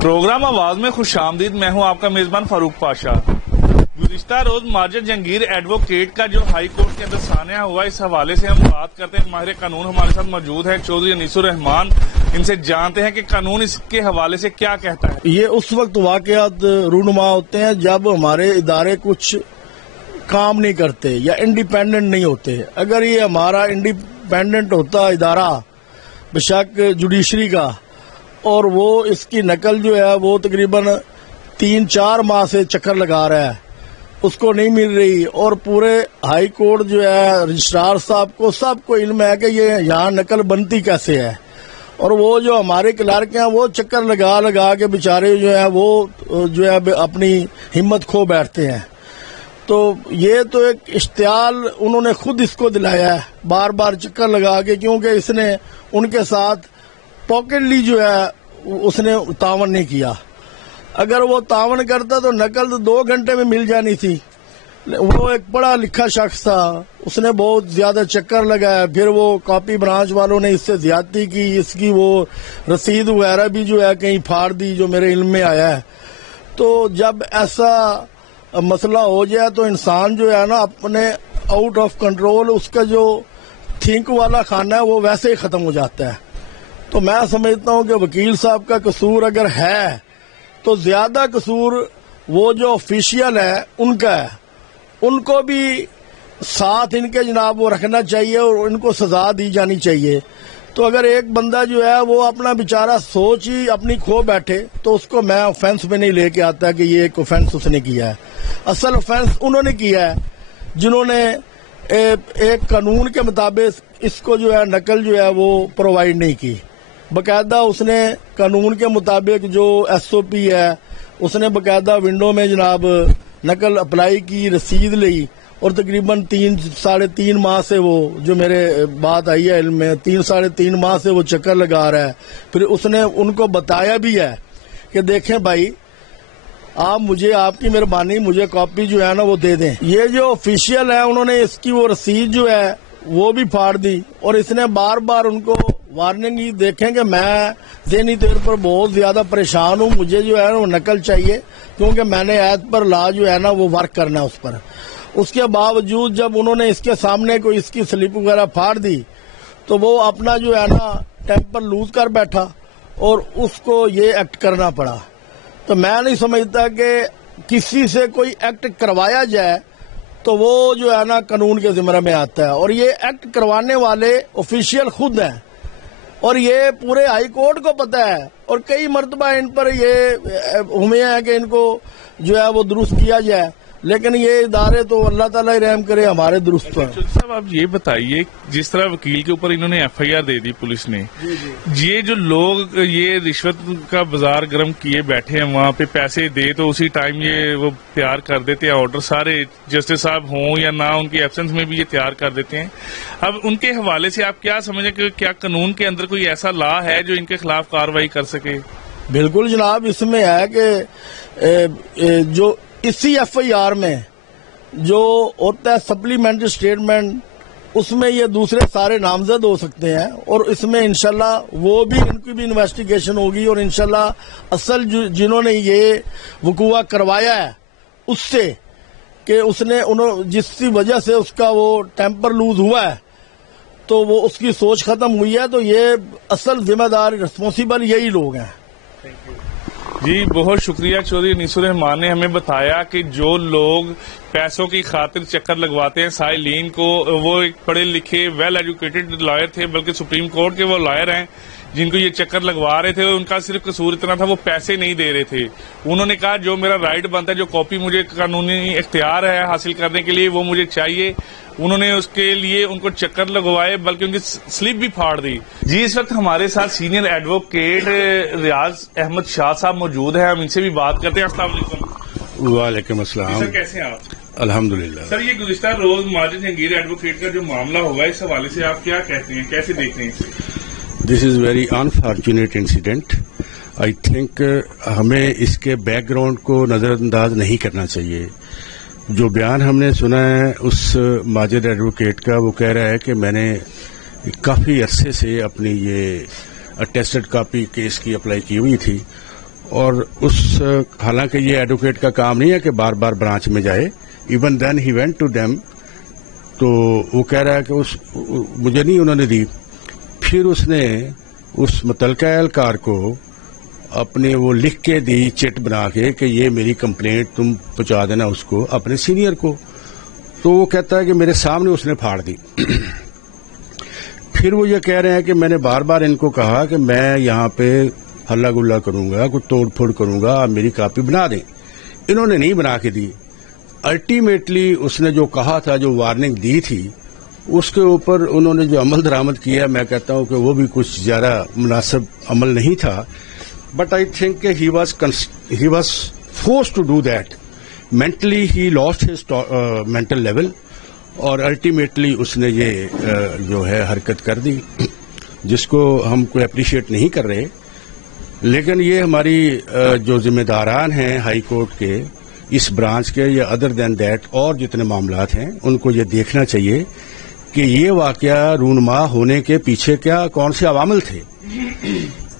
Programme آواز میں خوش آمدید. میں ہوں آپ کا میزبان فاروق پاشا. گزشتہ روز ماجد جہانگیر ایڈوکیٹ کا جو ہائی کورٹ کے اندر سانحہ ہوا، اس حوالے سے ہم بات کرتے ہیں. ماہر قانون ہمارے ساتھ موجود ہے چودھری انیس الرحمان. ان سے جانتے ہیں کہ قانون اس کے حوالے سے کیا کہتا ہے. یہ اس وقت واقعات رونما ہوتے ہیں جب ہمارے ادارے کچھ کام نہیں کرتے یا انڈیپینڈنٹ نہیں ہوتے. اگر یہ ہمارا انڈیپینڈنٹ ہوتا ادارہ بشک جوڈیشری کا، اور وہ اس کی نقل جو ہے وہ تقریباً 3-4 ماہ سے چکر لگا رہا ہے، اس کو نہیں مل رہی، اور پورے ہائی کورٹ جو ہے رجسٹرار صاحب کو سب کو علم ہے کہ یہ یہاں نقل بنتی کیسے ہے، اور وہ جو ہمارے کلرک ہیں وہ چکر لگا لگا کے بیچارے جو ہے وہ جو ہے اپنی ہمت کھو بیٹھتے ہیں. تو یہ تو ایک اشتعال انہوں نے خود اس کو دلایا ہے بار بار چکر لگا کے، کیونکہ اس نے ان کے ساتھ پاکٹلی جو ہے اس نے تعاون نہیں کیا. اگر وہ تعاون کرتا تو نقل تو 2 گھنٹے میں مل جانی تھی. وہ ایک پڑھا لکھا شخص تھا، اس نے بہت زیادہ چکر لگایا، پھر وہ کاپی برانچ والوں نے اس سے زیادتی کی، اس کی وہ رسید وغیرہ بھی جو ہے کہیں پھاڑ دی جو میرے علم میں آیا ہے. تو جب ایسا مسئلہ ہو جائے تو انسان جو ہے نا اپنے آؤٹ آف کنٹرول، اس کا جو تھنک والا خانہ ہے وہ ویسے ہی ختم ہو جاتا ہے. تو میں سمجھتا ہوں کہ وکیل صاحب کا قصور اگر ہے تو زیادہ قصور وہ جو آفیشیل ہے ان کا ہے. ان کو بھی ساتھ ان کے جناب وہ رکھنا چاہیے اور ان کو سزا دی جانی چاہیے. تو اگر ایک بندہ جو ہے وہ اپنا بیچارہ سوچ ہی اپنی کھو بیٹھے تو اس کو میں آفینس میں نہیں لے کے آتا کہ یہ ایک آفینس اس نے کیا ہے. اصل آفینس انہوں نے کیا ہے جنہوں نے ایک قانون کے مطابق اس کو جو ہے نقل جو ہے وہ پرووائڈ نہیں کی. باقاعدہ اس نے قانون کے مطابق جو ایس او پی ہے اس نے باقاعدہ ونڈو میں جناب نقل اپلائی کی، رسید لی، اور تقریباً 3-3.5 ماہ سے وہ جو میرے بات آئی ہے علم میں 3-3.5 ماہ سے وہ چکر لگا رہا ہے. پھر اس نے ان کو بتایا بھی ہے کہ دیکھیں بھائی آپ مجھے آپ کی مہربانی مجھے کاپی جو ہے نا وہ دے دیں. یہ جو آفیشیل ہے انہوں نے اس کی وہ رسید جو ہے وہ بھی پھاڑ دی، اور اس نے بار بار ان کو وارننگ ہی. دیکھیں کہ میں ذہنی طور پر بہت زیادہ پریشان ہوں، مجھے جو ہے وہ نقل چاہیے کیونکہ میں نے ایز پر لا جو ہے نا وہ ورک کرنا ہے اس پر. اس کے باوجود جب انہوں نے اس کے سامنے کوئی اس کی سلپ وغیرہ پھاڑ دی تو وہ اپنا جو ہے نا ٹیمپر لوز کر بیٹھا اور اس کو یہ ایکٹ کرنا پڑا. تو میں نہیں سمجھتا کہ کسی سے کوئی ایکٹ کروایا جائے تو وہ جو ہے نا قانون کے زمرے میں آتا ہے، اور یہ ایکٹ کروانے والے آفیشیل خود ہیں، اور یہ پورے ہائی کورٹ کو پتہ ہے، اور کئی مرتبہ ان پر یہ امید ہے کہ ان کو جو ہے وہ درست کیا جائے. لیکن یہ ادارے تو اللہ تعالیٰ ہی رحم کرے ہمارے درست ہیں. صاحب آپ یہ بتائیے جس طرح وکیل کے اوپر انہوں نے ایف آئی آر دے دی پولیس نے، یہ جو لوگ یہ رشوت کا بازار گرم کیے بیٹھے ہیں وہاں پہ پیسے دے تو اسی ٹائم یہ وہ تیار کر دیتے ہیں آرڈر، سارے جسٹس صاحب ہوں یا نہ ان کی ایبسنس میں بھی یہ تیار کر دیتے ہیں. اب ان کے حوالے سے آپ کیا سمجھیں کہ کیا قانون کے اندر کوئی ایسا لا ہے جو ان کے خلاف کارروائی کر سکے؟ بالکل جناب، اس میں ہے کہ جو اسی ایف آئی آر میں جو ہوتا ہے سپلیمنٹری اسٹیٹمنٹ، اس میں یہ دوسرے سارے نامزد ہو سکتے ہیں، اور اس میں انشاءاللہ وہ بھی ان کی بھی انویسٹیگیشن ہوگی، اور انشاءاللہ اصل جنہوں نے یہ وقوع کروایا ہے اس سے کہ اس نے جس کی وجہ سے اس کا وہ ٹیمپر لوز ہوا ہے تو وہ اس کی سوچ ختم ہوئی ہے، تو یہ اصل ذمہ دار رسپانسیبل یہی لوگ ہیں. جی بہت شکریہ. چودھری انیس الرحمان نے ہمیں بتایا کہ جو لوگ پیسوں کی خاطر چکر لگواتے ہیں سائلین کو، وہ ایک پڑھے لکھے ویل ایجوکیٹڈ لائر تھے، بلکہ سپریم کورٹ کے وہ لائر ہیں جن کو یہ چکر لگوا رہے تھے. ان کا صرف قصور اتنا تھا وہ پیسے نہیں دے رہے تھے. انہوں نے کہا جو میرا رائٹ بنتا ہے، جو کاپی مجھے قانونی اختیار ہے حاصل کرنے کے لیے وہ مجھے چاہیے. انہوں نے اس کے لیے ان کو چکر لگوائے بلکہ ان کی سلپ بھی پھاڑ دی. جی اس وقت ہمارے ساتھ سینئر ایڈوکیٹ ریاض احمد شاہ صاحب موجود ہیں، ہم ان سے بھی بات کرتے ہیں. السلام علیکم. وعلیکم السلام. سر کیسے ہیں آپ؟ الحمدللہ. سر یہ گزشتہ روز ماجد جہانگیر ایڈوکیٹ کا جو معاملہ ہوا ہے اس حوالے سے آپ کیا کہتے ہیں، کیسے دیکھتے ہیں اسے؟ This is very unfortunate incident. I think ہمیں اس کے بیک گراؤنڈ کو نظر انداز نہیں کرنا چاہیے. جو بیان ہم نے سنا ہے اس ماجد ایڈوکیٹ کا، وہ کہہ رہا ہے کہ میں نے کافی عرصے سے اپنی یہ اٹیسٹڈ کاپی کیس کی اپلائی کی ہوئی تھی اور حالانکہ یہ ایڈوکیٹ کا کام نہیں ہے کہ بار بار برانچ میں جائے. Even then he went to them. تو وہ کہہ رہا ہے کہ مجھے نہیں انہوں نے دی. پھر اس نے اس متعلقہ اہلکار کو اپنے وہ لکھ کے دی چٹ بنا کے کہ یہ میری کمپلینٹ تم پہنچا دینا اس کو اپنے سینئر کو. تو وہ کہتا ہے کہ میرے سامنے اس نے پھاڑ دی. پھر وہ یہ کہہ رہے ہیں کہ میں نے بار بار ان کو کہا کہ میں یہاں پہ ہلا گلا کروں گا, کوئی توڑ پھوڑ کروں گا, آپ میری کاپی بنا دیں. انہوں نے نہیں بنا کے دی. الٹیمیٹلی اس نے جو کہا تھا, جو وارننگ دی تھی, اس کے اوپر انہوں نے جو عمل درآمد کیا, میں کہتا ہوں کہ وہ بھی کچھ زیادہ مناسب عمل نہیں تھا. But I think he was forced to do that. Mentally he lost his mental level, اور الٹیمیٹلی اس نے یہ جو ہے حرکت کر دی, جس کو ہم کوئی اپریشیٹ نہیں کر رہے. لیکن یہ ہماری جو ذمہ داران ہیں ہائی کورٹ کے, اس برانچ کے, یا ادر دین دیٹ اور جتنے معاملات ہیں, ان کو یہ دیکھنا چاہیے کہ یہ واقعہ رونما ہونے کے پیچھے کون سے عوامل تھے.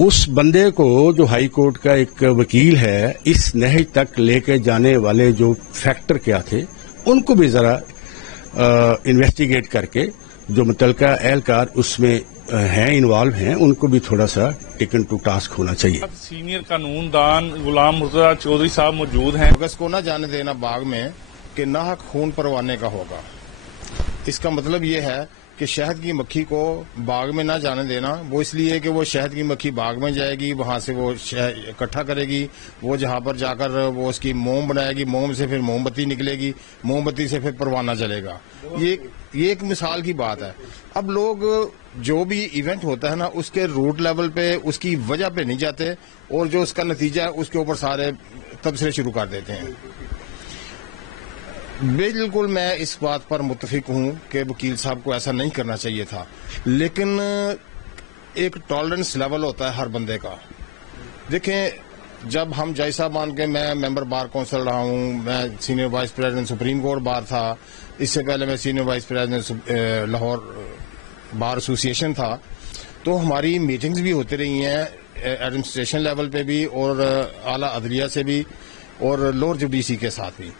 اس بندے کو جو ہائی کورٹ کا ایک وکیل ہے, اس نہج تک لے کے جانے والے جو فیکٹر کیا تھے, ان کو بھی ذرا انویسٹیگیٹ کر کے جو متعلقہ اہلکار اس میں ہیں, انوالو ہیں, ان کو بھی تھوڑا سا ٹیکن ٹو ٹاسک ہونا چاہیے. سینئر قانون دان غلام مرتضیٰ چودھری صاحب موجود ہیں. کاغذ کو نہ جانے دینا باغ میں کہ ناحق خون پروانے کا ہوگا. اس کا مطلب یہ ہے کہ شہد کی مکھی کو باغ میں نہ جانے دینا. وہ اس لیے کہ وہ شہد کی مکھی باغ میں جائے گی, وہاں سے وہ اکٹھا کرے گی, وہ جہاں پر جا کر وہ اس کی موم بنائے گی, موم سے پھر موم بتی نکلے گی, موم بتی سے پھر پروانہ چلے گا. یہ ایک مثال کی بات ہے. اب لوگ جو بھی ایونٹ ہوتا ہے نا, اس کے روٹ لیول پہ, اس کی وجہ پہ نہیں جاتے, اور جو اس کا نتیجہ ہے اس کے اوپر سارے تبصرے شروع کر دیتے ہیں. بالکل میں اس بات پر متفق ہوں کہ وکیل صاحب کو ایسا نہیں کرنا چاہیے تھا, لیکن ایک ٹالرنس لیول ہوتا ہے ہر بندے کا. دیکھیں, جب ہم جج صاحب مان کے, میں ممبر بار کونسل رہا ہوں, میں senior vice president supreme court bar تھا, اس سے پہلے میں senior vice president Lahore bar association تھا, تو ہماری میٹنگز بھی ہوتی رہی ہیں ایڈمنسٹریشن لیول پہ بھی, اور اعلیٰ عدلیہ سے بھی, اور لوور جوڈیسی کے ساتھ بھی.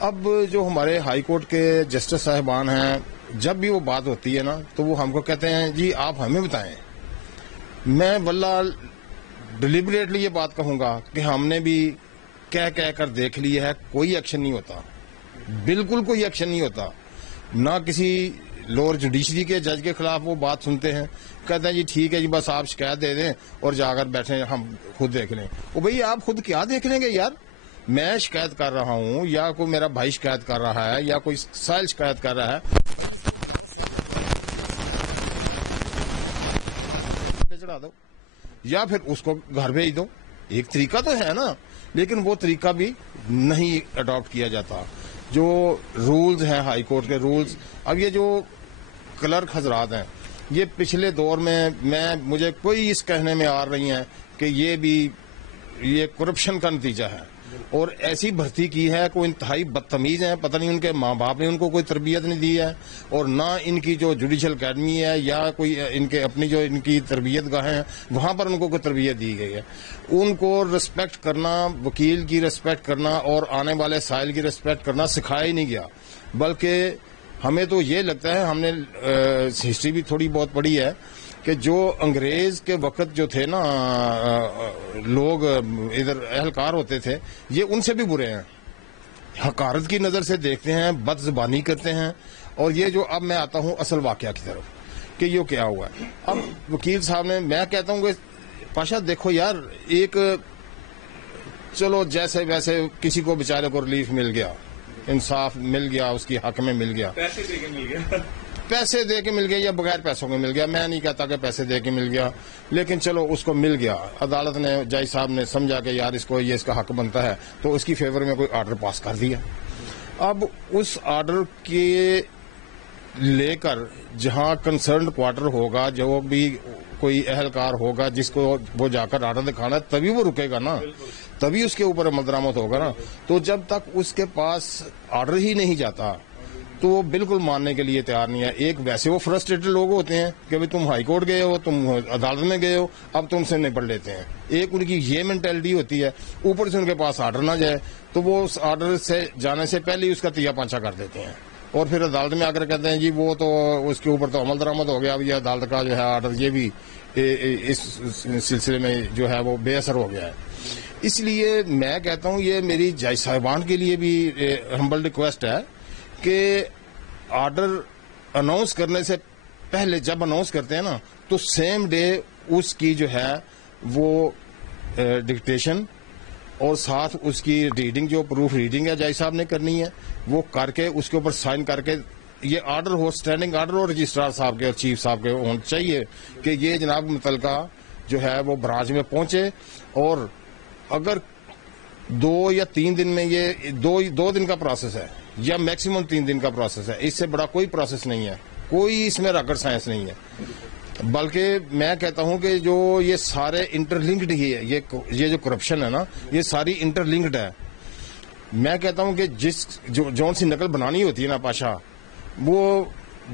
اب جو ہمارے ہائی کورٹ کے جسٹس صاحبان ہیں, جب بھی وہ بات ہوتی ہے نا, تو وہ ہم کو کہتے ہیں جی آپ ہمیں بتائیں. میں واللہ ڈیلیبریٹلی یہ بات کہوں گا کہ ہم نے بھی کہہ کر دیکھ لی ہے, کوئی ایکشن نہیں ہوتا, بالکل کوئی ایکشن نہیں ہوتا. نہ کسی لوور جوڈیشری کے جج کے خلاف وہ بات سنتے ہیں, کہتے ہیں جی ٹھیک ہے جی بس آپ شکایت دے دیں اور جا کر بیٹھیں, ہم خود دیکھ لیں. وہ بھئی آپ خود کیا دیکھ لیں گے یار؟ میں شکایت کر رہا ہوں, یا کوئی میرا بھائی شکایت کر رہا ہے, یا کوئی سائل شکایت کر رہا ہے, چڑھا دو یا پھر اس کو گھر بھیج دو. ایک طریقہ تو ہے نا, لیکن وہ طریقہ بھی نہیں اڈاپٹ کیا جاتا. جو رولز ہیں ہائی کورٹ کے رولز, اب یہ جو کلرک حضرات ہیں, یہ پچھلے دور میں مجھے کوئی اس کہنے میں آ رہی ہیں کہ یہ کرپشن کا نتیجہ ہے, اور ایسی بھرتی کی ہے کوئی انتہائی بدتمیز ہیں. پتہ نہیں ان کے ماں باپ نے ان کو کوئی تربیت نہیں دی ہے, اور نہ ان کی جو جوڈیشل اکیڈمی ہے یا کوئی ان کے اپنی جو ان کی تربیت گاہیں ہیں, وہاں پر ان کو کوئی تربیت دی گئی ہے. ان کو ریسپیکٹ کرنا, وکیل کی ریسپیکٹ کرنا, اور آنے والے سائل کی ریسپیکٹ کرنا سکھایا ہی نہیں گیا. بلکہ ہمیں تو یہ لگتا ہے, ہم نے ہسٹری بھی تھوڑی بہت پڑھی ہے, کہ جو انگریز کے وقت جو تھے نا لوگ ادھر اہلکار ہوتے تھے, یہ ان سے بھی برے ہیں. حقارت کی نظر سے دیکھتے ہیں, بد زبانی کرتے ہیں. اور یہ جو اب میں آتا ہوں اصل واقعہ کی طرف کہ یہ کیا ہوا ہے. اب وکیل صاحب نے, میں کہتا ہوں کہ پاشا دیکھو یار, ایک چلو جیسے ویسے کسی کو بیچارے کو ریلیف مل گیا, انصاف مل گیا, اس کی حق میں مل گیا, پیسے دے کے مل گیا یا بغیر پیسوں کے مل گیا. میں نہیں کہتا کہ پیسے دے کے مل گیا, لیکن چلو اس کو مل گیا. عدالت نے, جج صاحب نے سمجھا کہ یار اس کو یہ اس کا حق بنتا ہے, تو اس کی فیور میں کوئی آرڈر پاس کر دیا. اب اس آرڈر کے لے کر جہاں کنسرنڈ کوارٹر ہوگا, جو بھی کوئی اہلکار ہوگا جس کو وہ جا کر آرڈر دکھانا ہے, تبھی وہ رکے گا نا, تبھی اس کے اوپر عمل درآمد ہوگا نا. تو جب تک اس کے پاس آرڈر ہی نہیں جاتا, تو وہ بالکل ماننے کے لیے تیار نہیں ہے. ایک ویسے وہ فرسٹریٹڈ لوگ ہوتے ہیں کہ بھائی تم ہائی کورٹ گئے ہو, تم عدالت میں گئے ہو, اب تم سے نپٹ لیتے ہیں. ایک ان کی یہ مینٹلٹی ہوتی ہے. اوپر سے ان کے پاس آرڈر نہ جائے تو وہ اس آرڈر سے جانے سے پہلے ہی اس کا تیا پانچا کر دیتے ہیں, اور پھر عدالت میں آ کر کہتے ہیں جی وہ تو اس کے اوپر تو عمل درآمد ہو گیا, اب یہ عدالت کا جو ہے آرڈر یہ بھی اس سلسلے میں جو ہے وہ بے اثر ہو گیا ہے. اس لیے میں کہتا ہوں یہ میری جج صاحبان کے لیے بھی ہمبل ریکویسٹ ہے کہ آرڈر اناؤنس کرنے سے پہلے جب اناؤنس کرتے ہیں نا تو سیم ڈے اس کی جو ہے وہ ڈکٹیشن اور ساتھ اس کی ریڈنگ, جو پروف ریڈنگ ہے جج صاحب نے کرنی ہے, وہ کر کے اس کے اوپر سائن کر کے یہ آرڈر ہو, اسٹینڈنگ آرڈر ہو رجسٹرار صاحب کے اور چیف صاحب کے ہونا چاہیے کہ یہ جناب متعلقہ جو ہے وہ برانچ میں پہنچے. اور اگر 2 یا 3 دن میں, یہ 2 دن کا پروسیس ہے یا میکسیمم 3 دن کا پروسیس ہے, اس سے بڑا کوئی پروسیس نہیں ہے, کوئی اس میں راکٹ سائنس نہیں ہے. بلکہ میں کہتا ہوں کہ جو یہ سارے انٹر لنکڈ ہی ہے, یہ جو کرپشن ہے نا یہ ساری انٹر لنکڈ ہے. میں کہتا ہوں کہ جون سی نقل بنانی ہوتی ہے نا پاشا, وہ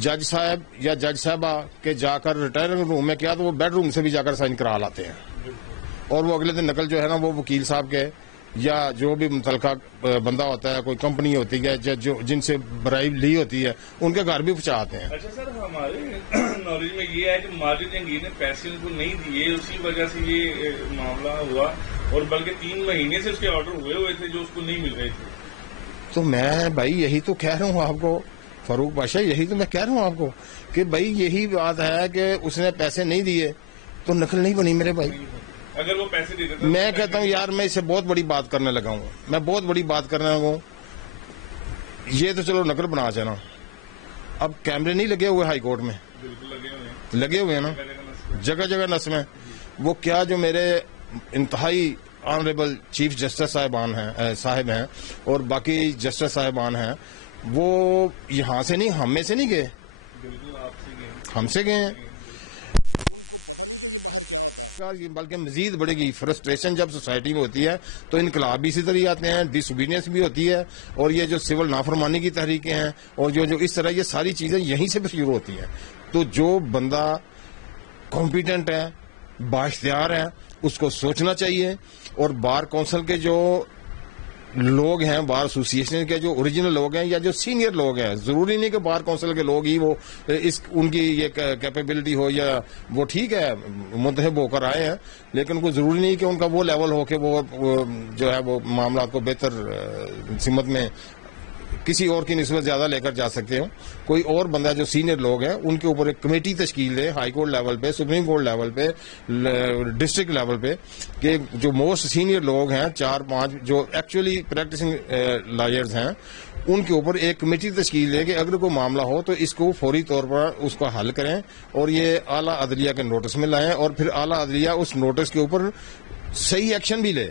جج صاحب یا جج صاحبہ کے جا کر ریٹائرنگ روم میں کیا تو وہ بیڈ روم سے بھی جا کر سائن کرا لاتے ہیں, اور وہ اگلے دن نقل جو ہے نا وہ وکیل صاحب کے یا جو بھی متعلقہ بندہ ہوتا ہے, کوئی کمپنی ہوتی ہے جن سے برائب لی ہوتی ہے, ان کے گھر بھی پہنچا آتے ہیں. اچھا سر, ہمارے نالج میں یہ ہے کہ ماجد جہانگیر نے پیسے ان کو نہیں دیے, اسی وجہ سے یہ معاملہ ہوا, اور بلکہ 3 مہینے سے اس کے آرڈر ہوئے تھے جو اس کو نہیں مل رہے تھے. تو میں بھائی یہی تو کہہ رہا ہوں آپ کو فاروق بادشاہ, یہی تو میں کہہ رہا ہوں آپ کو کہ بھائی یہی بات ہے کہ اس نے پیسے نہیں دیے تو نقل نہیں بنی میرے بھائی. اگر وہ پیسے دیتے, میں کہتا ہوں یار میں اسے بہت بڑی بات کرنے لگا ہوں, میں بہت بڑی بات کرنے لگا ہوں. یہ تو چلو نقل بنا چاہنا, اب کیمرے نہیں لگے ہوئے ہائی کورٹ میں, لگے ہوئے ہیں نا جگہ جگہ نس میں. وہ کیا جو میرے انتہائی آنریبل چیف جسٹس صاحب ہیں اور باقی جسٹس صاحبان ہیں, وہ یہاں سے نہیں, ہم میں سے نہیں گئے, ہم سے گئے ہیں. بلکہ مزید بڑھے گی فرسٹریشن جب سوسائٹی میں ہوتی ہے تو انقلاب بھی اسی طرح آتے ہیں, ڈس اوبیڈینس بھی ہوتی ہے, اور یہ جو سول نافرمانی کی تحریکیں ہیں اور جو اس طرح یہ ساری چیزیں یہیں سے بھی شروع ہوتی ہیں. تو جو بندہ کمپیٹنٹ ہے, بااختیار ہے, اس کو سوچنا چاہیے. اور بار کونسل کے جو لوگ ہیں, بار ایسوسیشن کے جو اوریجنل لوگ ہیں یا جو سینئر لوگ ہیں, ضروری نہیں کہ بار کونسل کے لوگ ہی وہ ان کی یہ کیپیبلٹی ہو, یا وہ ٹھیک ہے منتخب ہو کر آئے ہیں, لیکن کوئی ضروری نہیں کہ ان کا وہ لیول ہو کہ وہ جو ہے وہ معاملات کو بہتر سمت میں کسی اور کی نسبت زیادہ لے کر جا سکتے ہوں. کوئی اور بندہ جو سینئر لوگ ہیں ان کے اوپر ایک کمیٹی تشکیل دے, ہائی کورٹ لیول پہ, سپریم کورٹ لیول پہ, ڈسٹرکٹ لیول پہ, کہ جو موسٹ سینئر لوگ ہیں 4-5 جو ایکچولی پریکٹسنگ لائرز ہیں, ان کے اوپر ایک کمیٹی تشکیل دے کہ اگر کوئی معاملہ ہو تو اس کو فوری طور پر اس کا حل کریں اور یہ اعلیٰ عدلیہ کے نوٹس میں لائیں, اور پھر اعلیٰ عدلیہ اس نوٹس کے اوپر صحیح ایکشن بھی لے.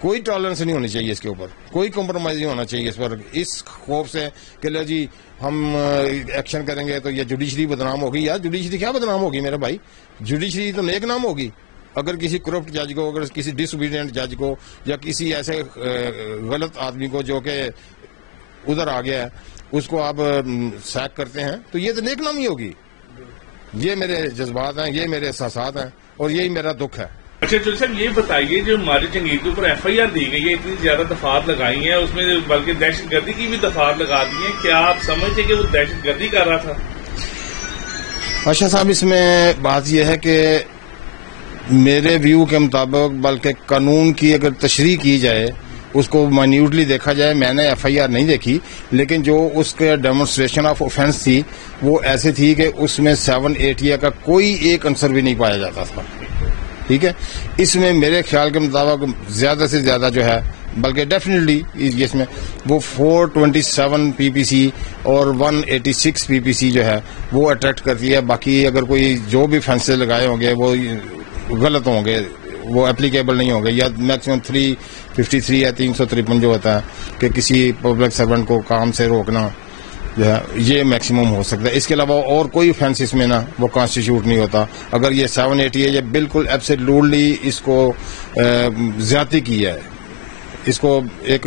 کوئی ٹالرنس نہیں ہونی چاہیے اس کے اوپر, کوئی کمپرومائز نہیں ہونا چاہیے اس پر, اس خوف سے کہ لو جی ہم ایکشن کریں گے تو یہ جوڈیشری بدنام ہوگی. یار جوڈیشری کیا بدنام ہوگی میرے بھائی, جوڈیشری تو نیک نام ہوگی. اگر کسی کرپٹ جج کو, اگر کسی ڈس اوبیڈینٹ جج کو, یا کسی ایسے غلط آدمی کو جو کہ ادھر آ گیا ہے, اس کو آپ سیک کرتے ہیں تو یہ تو نیک نام ہی ہوگی. یہ میرے جذبات ہیں, یہ میرے احساسات ہیں, اور یہی میرا دکھ ہے. اچھا چل صاحب یہ بتائیے, جو ماجد جہانگیر کے اوپر FIR دی گئی ہے, اتنی زیادہ دفعات لگائی ہیں, اس میں بلکہ دہشت گردی کی بھی دفعات لگا دی ہیں, کیا آپ سمجھتے کہ وہ دہشت گردی کر رہا تھا؟ بادشاہ صاحب اس میں بات یہ ہے کہ میرے ویو کے مطابق بلکہ قانون کی اگر تشریح کی جائے, اس کو مائنیوٹلی دیکھا جائے, میں نے FIR نہیں دیکھی, لیکن جو اس کے ڈیمونسٹریشن آف اوفینس تھی وہ ایسے تھی کہ اس میں 7-8 کا کوئی ایک عنصر بھی نہیں پایا جاتا تھا. ٹھیک ہے, اس میں میرے خیال کے مطابق زیادہ سے زیادہ جو ہے, بلکہ ڈیفینیٹلی اس میں وہ 427 PPC اور 186 PPC جو ہے وہ اٹریکٹ کرتی ہے. باقی اگر کوئی جو بھی فینسز لگائے ہوں گے وہ غلط ہوں گے, وہ اپلیکیبل نہیں ہوں گے, یا میکسیمم 353 یا 353 جو ہوتا ہے کہ کسی پبلک سرونٹ کو کام سے روکنا جو ہے, یہ میکسیمم ہو سکتا ہے. اس کے علاوہ اور کوئی offense اس میں نا وہ کانسٹیٹیوٹ نہیں ہوتا. اگر یہ 780 ہے, یہ بالکل ایبسلیوٹلی اس کو زیادتی کی ہے, اس کو ایک